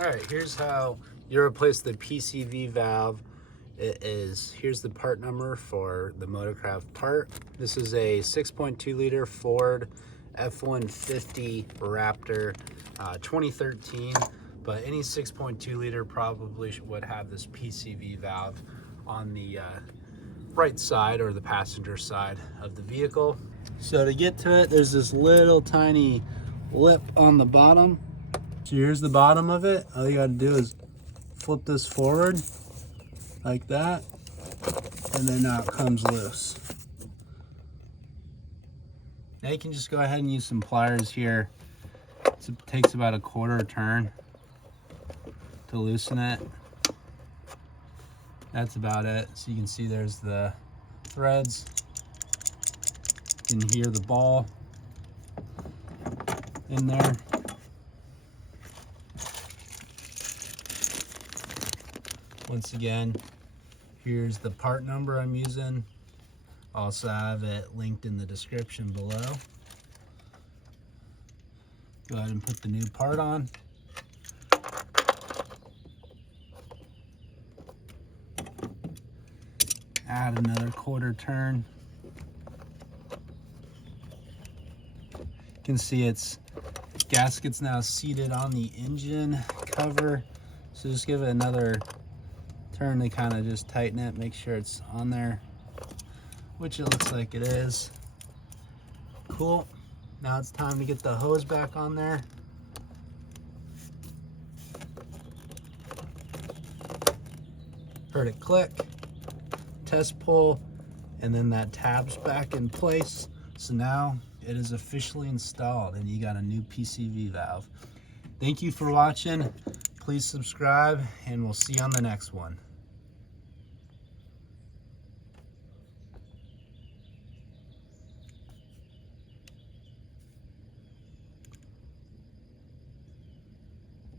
All right, here's how you replace the PCV valve. Here's the part number for the Motorcraft part. This is a 6.2 liter Ford F-150 Raptor 2013, but any 6.2 liter probably would have this PCV valve on the right side or the passenger side of the vehicle. So to get to it, there's this little tiny lip on the bottom. So here's the bottom of it. All you gotta do is flip this forward like that, and then now it comes loose. Now you can just go ahead and use some pliers here. It takes about a quarter turn to loosen it. That's about it. So you can see there's the threads. You can hear the ball in there. Once again, here's the part number I'm using. Also have it linked in the description below. Go ahead and put the new part on. Add another quarter turn. You can see its gasket's now seated on the engine cover. So just give it another turn to kind of just tighten it, make sure it's on there, which it looks like it is. Cool. Now it's time to get the hose back on there. Heard it click, test pull, and then that tab's back in place. So now it is officially installed and you got a new PCV valve. Thank you for watching. Please subscribe and we'll see you on the next one.